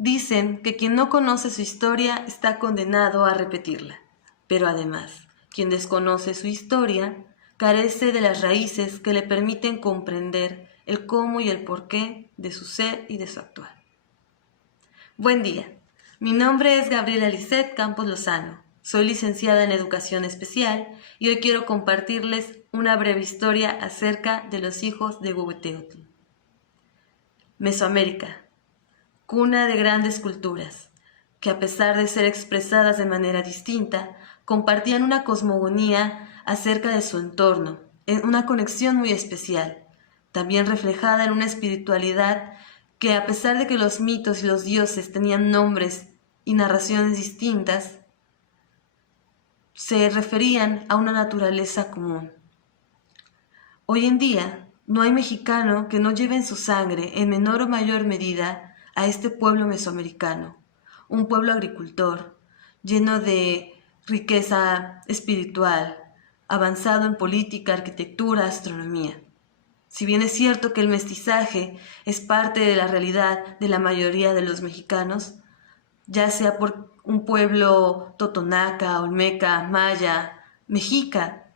Dicen que quien no conoce su historia está condenado a repetirla, pero además, quien desconoce su historia carece de las raíces que le permiten comprender el cómo y el porqué de su ser y de su actuar. Buen día, mi nombre es Gabriela Lisset Campos Lozano, soy licenciada en Educación Especial y hoy quiero compartirles una breve historia acerca de los hijos de Huehueteotl. Mesoamérica, cuna de grandes culturas, que a pesar de ser expresadas de manera distinta, compartían una cosmogonía acerca de su entorno, en una conexión muy especial, también reflejada en una espiritualidad que a pesar de que los mitos y los dioses tenían nombres y narraciones distintas, se referían a una naturaleza común. Hoy en día, no hay mexicano que no lleve en su sangre, en menor o mayor medida, a este pueblo mesoamericano, un pueblo agricultor, lleno de riqueza espiritual, avanzado en política, arquitectura, astronomía. Si bien es cierto que el mestizaje es parte de la realidad de la mayoría de los mexicanos, ya sea por un pueblo totonaca, olmeca, maya, mexica,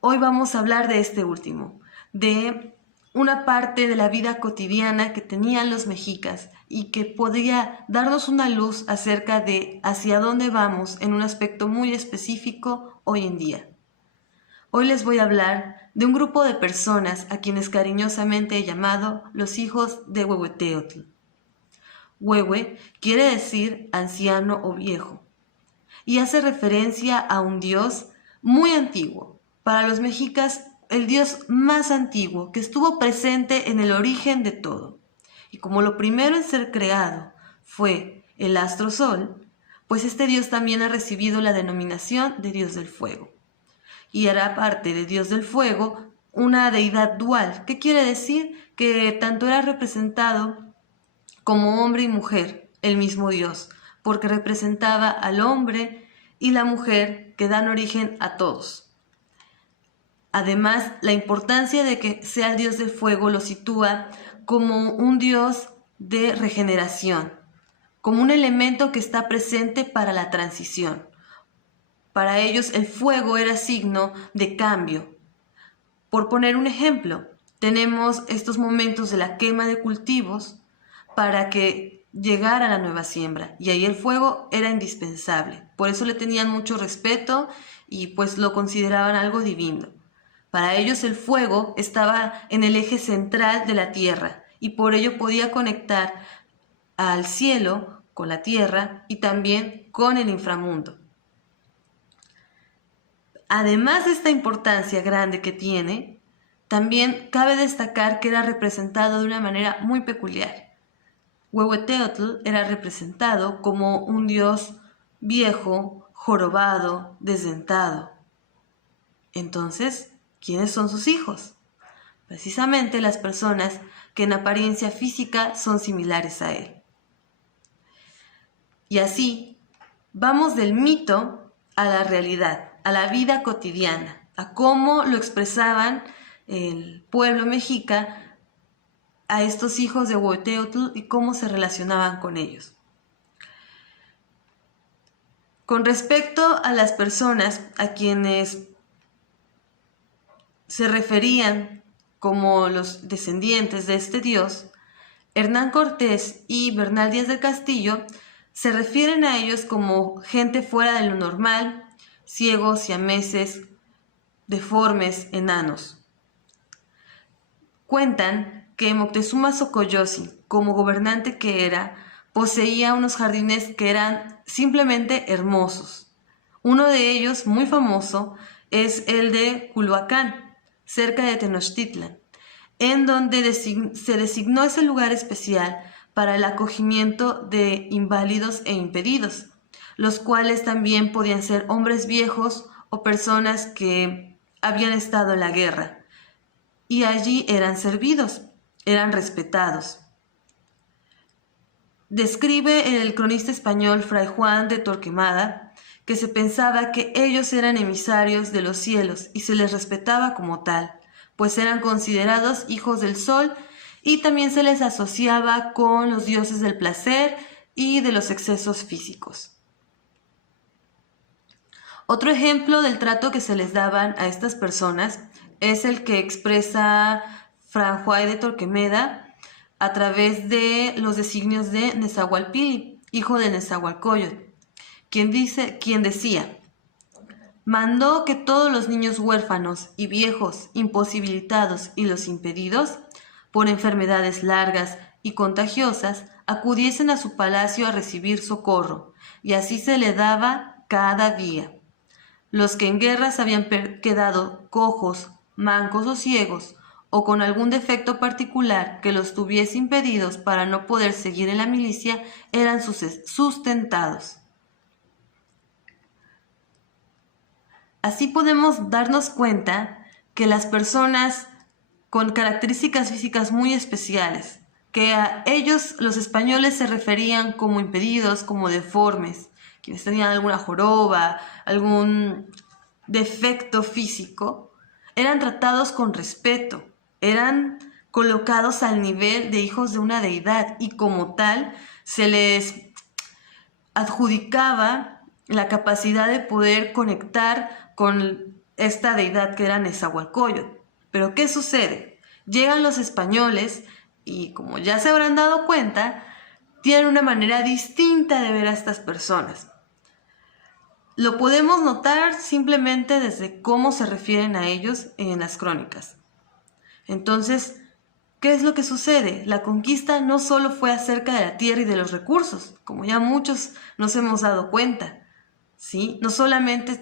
hoy vamos a hablar de este último, de una parte de la vida cotidiana que tenían los mexicas y que podría darnos una luz acerca de hacia dónde vamos en un aspecto muy específico hoy en día. Hoy les voy a hablar de un grupo de personas a quienes cariñosamente he llamado los hijos de Huehueteotl. Huehue quiere decir anciano o viejo y hace referencia a un dios muy antiguo. Para los mexicas, el dios más antiguo que estuvo presente en el origen de todo. Y como lo primero en ser creado fue el astro sol, pues este dios también ha recibido la denominación de dios del fuego. Y hará parte de dios del fuego una deidad dual. ¿Qué quiere decir? Que tanto era representado como hombre y mujer, el mismo dios, porque representaba al hombre y la mujer que dan origen a todos. Además, la importancia de que sea el dios del fuego lo sitúa como un dios de regeneración, como un elemento que está presente para la transición. Para ellos el fuego era signo de cambio. Por poner un ejemplo, tenemos estos momentos de la quema de cultivos para que llegara la nueva siembra, y ahí el fuego era indispensable. Por eso le tenían mucho respeto y pues lo consideraban algo divino. Para ellos el fuego estaba en el eje central de la tierra y por ello podía conectar al cielo con la tierra y también con el inframundo. Además de esta importancia grande que tiene, también cabe destacar que era representado de una manera muy peculiar. Huehueteotl era representado como un dios viejo, jorobado, desdentado. Entonces, ¿quiénes son sus hijos? Precisamente las personas que en apariencia física son similares a él. Y así, vamos del mito a la realidad, a la vida cotidiana, a cómo lo expresaban el pueblo mexica a estos hijos de Huehueteotl y cómo se relacionaban con ellos. Con respecto a las personas a quienes se referían como los descendientes de este dios, Hernán Cortés y Bernal Díaz del Castillo se refieren a ellos como gente fuera de lo normal, ciegos, siameses, deformes, enanos. Cuentan que Moctezuma Xocoyotzin, como gobernante que era, poseía unos jardines que eran simplemente hermosos. Uno de ellos, muy famoso, es el de Culhuacán, cerca de Tenochtitlan, en donde se designó ese lugar especial para el acogimiento de inválidos e impedidos, los cuales también podían ser hombres viejos o personas que habían estado en la guerra. Y allí eran servidos, eran respetados. Describe el cronista español Fray Juan de Torquemada que se pensaba que ellos eran emisarios de los cielos y se les respetaba como tal, pues eran considerados hijos del sol y también se les asociaba con los dioses del placer y de los excesos físicos. Otro ejemplo del trato que se les daban a estas personas es el que expresa Fray Juan de Torquemada a través de los designios de Nezahualpilli, hijo de Nezahualcóyotl, quien decía: mandó que todos los niños huérfanos y viejos, imposibilitados y los impedidos, por enfermedades largas y contagiosas, acudiesen a su palacio a recibir socorro, y así se le daba cada día. Los que en guerras habían quedado cojos, mancos o ciegos, o con algún defecto particular que los tuviese impedidos para no poder seguir en la milicia, eran sustentados. Así podemos darnos cuenta que las personas con características físicas muy especiales, que a ellos los españoles se referían como impedidos, como deformes, quienes tenían alguna joroba, algún defecto físico, eran tratados con respeto, eran colocados al nivel de hijos de una deidad y como tal se les adjudicaba la capacidad de poder conectar con esta deidad que era Nezahualcóyotl. Pero ¿qué sucede? Llegan los españoles y, como ya se habrán dado cuenta, tienen una manera distinta de ver a estas personas. Lo podemos notar simplemente desde cómo se refieren a ellos en las crónicas. Entonces, ¿qué es lo que sucede? La conquista no solo fue acerca de la tierra y de los recursos, como ya muchos nos hemos dado cuenta, ¿sí? No solamente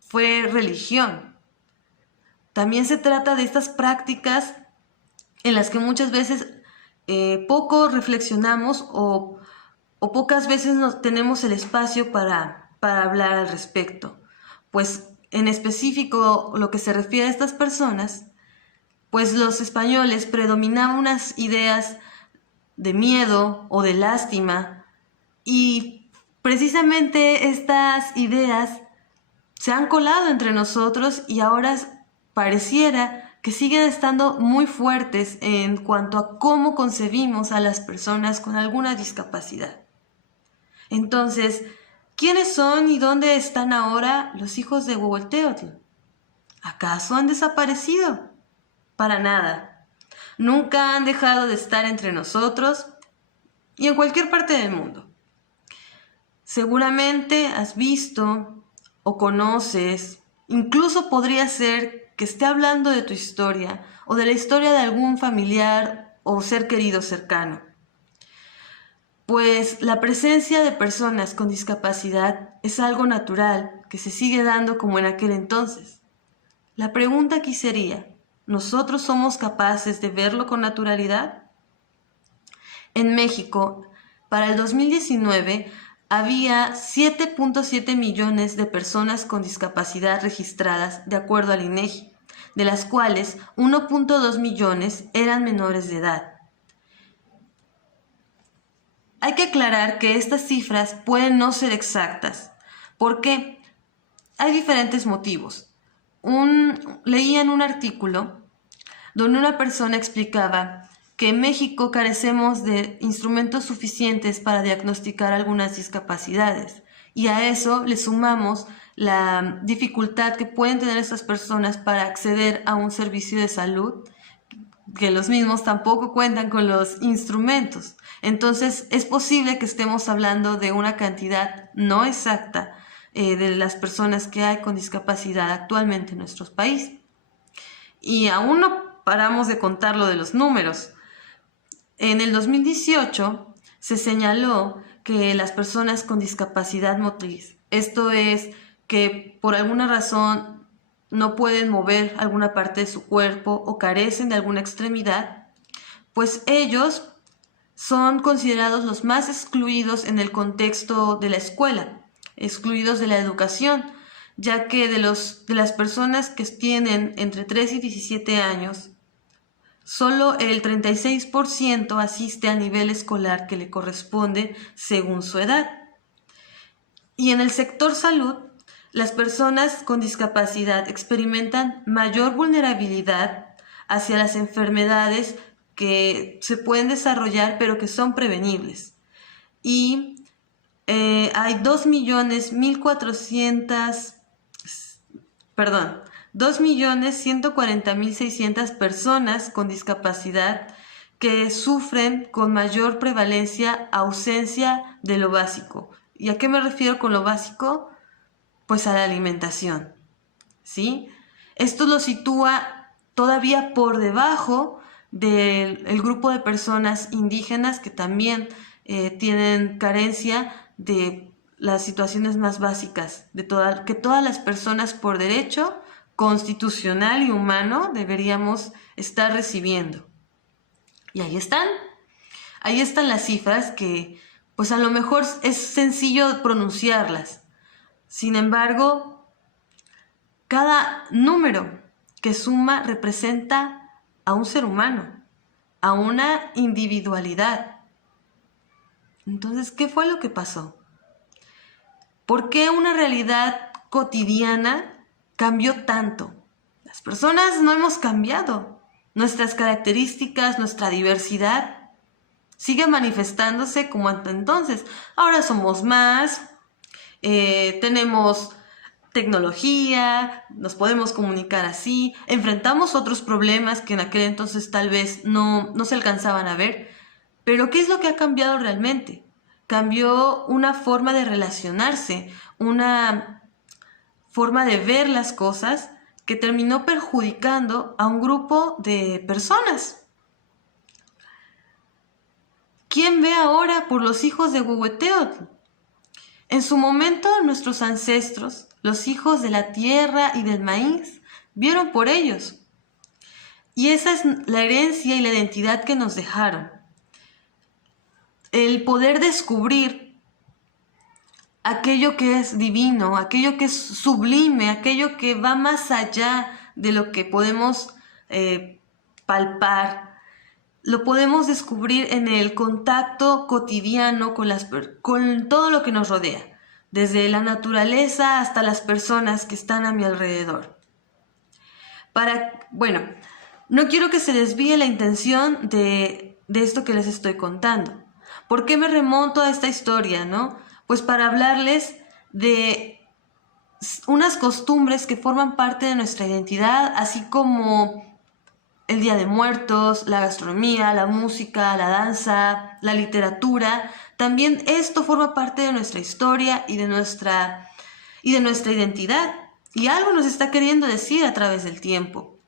fue religión. También se trata de estas prácticas en las que muchas veces poco reflexionamos o pocas veces tenemos el espacio para hablar al respecto. Pues en específico lo que se refiere a estas personas, pues los españoles predominaban unas ideas de miedo o de lástima y precisamente estas ideas se han colado entre nosotros y ahora pareciera que siguen estando muy fuertes en cuanto a cómo concebimos a las personas con alguna discapacidad. Entonces, ¿quiénes son y dónde están ahora los hijos de Huehueteotl? ¿Acaso han desaparecido? Para nada. Nunca han dejado de estar entre nosotros y en cualquier parte del mundo. Seguramente has visto o conoces, incluso podría ser que esté hablando de tu historia o de la historia de algún familiar o ser querido cercano. Pues la presencia de personas con discapacidad es algo natural que se sigue dando como en aquel entonces. La pregunta aquí sería, ¿nosotros somos capaces de verlo con naturalidad? En México, para el 2019, había 7.7 millones de personas con discapacidad registradas de acuerdo al INEGI, de las cuales 1.2 millones eran menores de edad. Hay que aclarar que estas cifras pueden no ser exactas, porque hay diferentes motivos. Leía en un artículo donde una persona explicaba que en México carecemos de instrumentos suficientes para diagnosticar algunas discapacidades y a eso le sumamos la dificultad que pueden tener estas personas para acceder a un servicio de salud, que los mismos tampoco cuentan con los instrumentos. Entonces es posible que estemos hablando de una cantidad no exacta de las personas que hay con discapacidad actualmente en nuestro país. Y aún no paramos de contar lo de los números. En el 2018 se señaló que las personas con discapacidad motriz, esto es, que por alguna razón no pueden mover alguna parte de su cuerpo o carecen de alguna extremidad, pues ellos son considerados los más excluidos en el contexto de la escuela, excluidos de la educación, ya que de las personas que tienen entre 3 y 17 años, solo el 36% asiste a nivel escolar que le corresponde según su edad. Y en el sector salud, las personas con discapacidad experimentan mayor vulnerabilidad hacia las enfermedades que se pueden desarrollar, pero que son prevenibles. Y hay 2.140.600 personas con discapacidad que sufren con mayor prevalencia ausencia de lo básico. ¿Y a qué me refiero con lo básico? Pues a la alimentación, ¿sí? Esto lo sitúa todavía por debajo del grupo de personas indígenas que también tienen carencia de las situaciones más básicas que todas las personas por derecho constitucional y humano deberíamos estar recibiendo. Y ahí están las cifras que pues a lo mejor es sencillo pronunciarlas. Sin embargo, cada número que suma representa a un ser humano, a una individualidad. Entonces, ¿qué fue lo que pasó? ¿Por qué una realidad cotidiana cambió tanto? Las personas no hemos cambiado. Nuestras características, nuestra diversidad sigue manifestándose como hasta entonces. Ahora somos más, tenemos tecnología, nos podemos comunicar así, enfrentamos otros problemas que en aquel entonces tal vez no se alcanzaban a ver. Pero ¿qué es lo que ha cambiado realmente? Cambió una forma de relacionarse, una forma de ver las cosas que terminó perjudicando a un grupo de personas. ¿Quién ve ahora por los hijos de Huehueteotl? En su momento, nuestros ancestros, los hijos de la tierra y del maíz, vieron por ellos. Y esa es la herencia y la identidad que nos dejaron. El poder descubrir aquello que es divino, aquello que es sublime, aquello que va más allá de lo que podemos palpar. Lo podemos descubrir en el contacto cotidiano con todo lo que nos rodea, desde la naturaleza hasta las personas que están a mi alrededor. No quiero que se desvíe la intención de esto que les estoy contando. ¿Por qué me remonto a esta historia, no? Pues para hablarles de unas costumbres que forman parte de nuestra identidad, así como el Día de Muertos, la gastronomía, la música, la danza, la literatura. También esto forma parte de nuestra historia y de nuestra identidad. Y algo nos está queriendo decir a través del tiempo.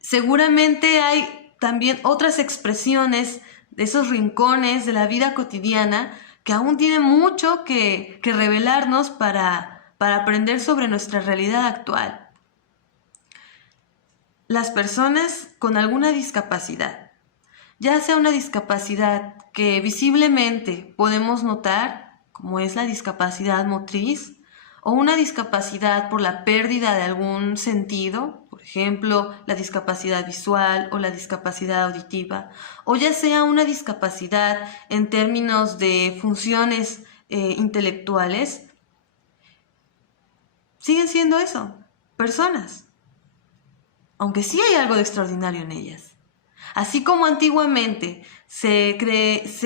Seguramente hay también otras expresiones de esos rincones de la vida cotidiana que aún tienen mucho que revelarnos para aprender sobre nuestra realidad actual. Las personas con alguna discapacidad, ya sea una discapacidad que visiblemente podemos notar, como es la discapacidad motriz, o una discapacidad por la pérdida de algún sentido, por ejemplo, la discapacidad visual o la discapacidad auditiva, o ya sea una discapacidad en términos de funciones intelectuales, siguen siendo eso, personas. Aunque sí hay algo de extraordinario en ellas. Así como antiguamente se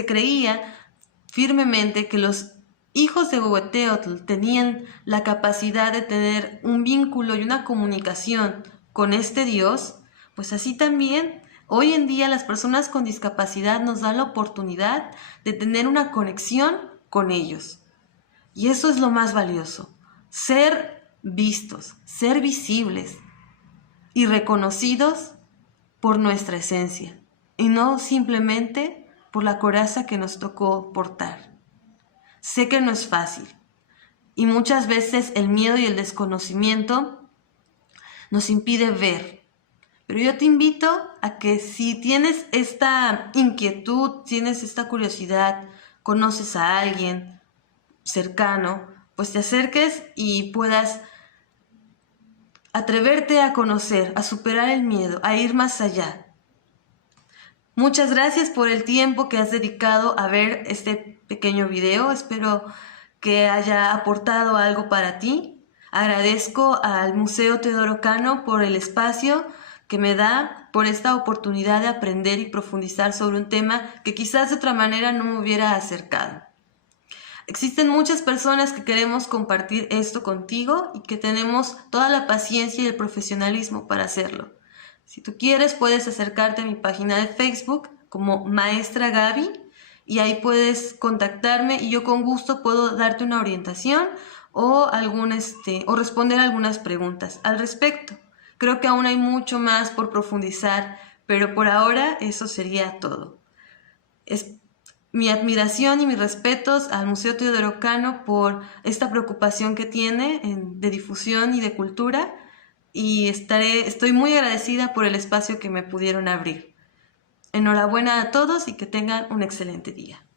creía firmemente que los hijos de Huehueteotl tenían la capacidad de tener un vínculo y una comunicación con este Dios, pues así también hoy en día las personas con discapacidad nos dan la oportunidad de tener una conexión con ellos. Y eso es lo más valioso, ser vistos, ser visibles y reconocidos por nuestra esencia y no simplemente por la coraza que nos tocó portar. Sé que no es fácil y muchas veces el miedo y el desconocimiento nos impide ver, pero yo te invito a que si tienes esta inquietud, tienes esta curiosidad, conoces a alguien cercano, pues te acerques y puedas atreverte a conocer, a superar el miedo, a ir más allá. Muchas gracias por el tiempo que has dedicado a ver este pequeño video. Espero que haya aportado algo para ti. Agradezco al Museo Teodoro Cano por el espacio que me da por esta oportunidad de aprender y profundizar sobre un tema que quizás de otra manera no me hubiera acercado. Existen muchas personas que queremos compartir esto contigo y que tenemos toda la paciencia y el profesionalismo para hacerlo. Si tú quieres, puedes acercarte a mi página de Facebook como Maestra Gaby y ahí puedes contactarme y yo con gusto puedo darte una orientación o responder algunas preguntas al respecto. Creo que aún hay mucho más por profundizar, pero por ahora eso sería todo. Mi admiración y mis respetos al Museo Teodoro Cano por esta preocupación que tiene de difusión y de cultura y estoy muy agradecida por el espacio que me pudieron abrir. Enhorabuena a todos y que tengan un excelente día.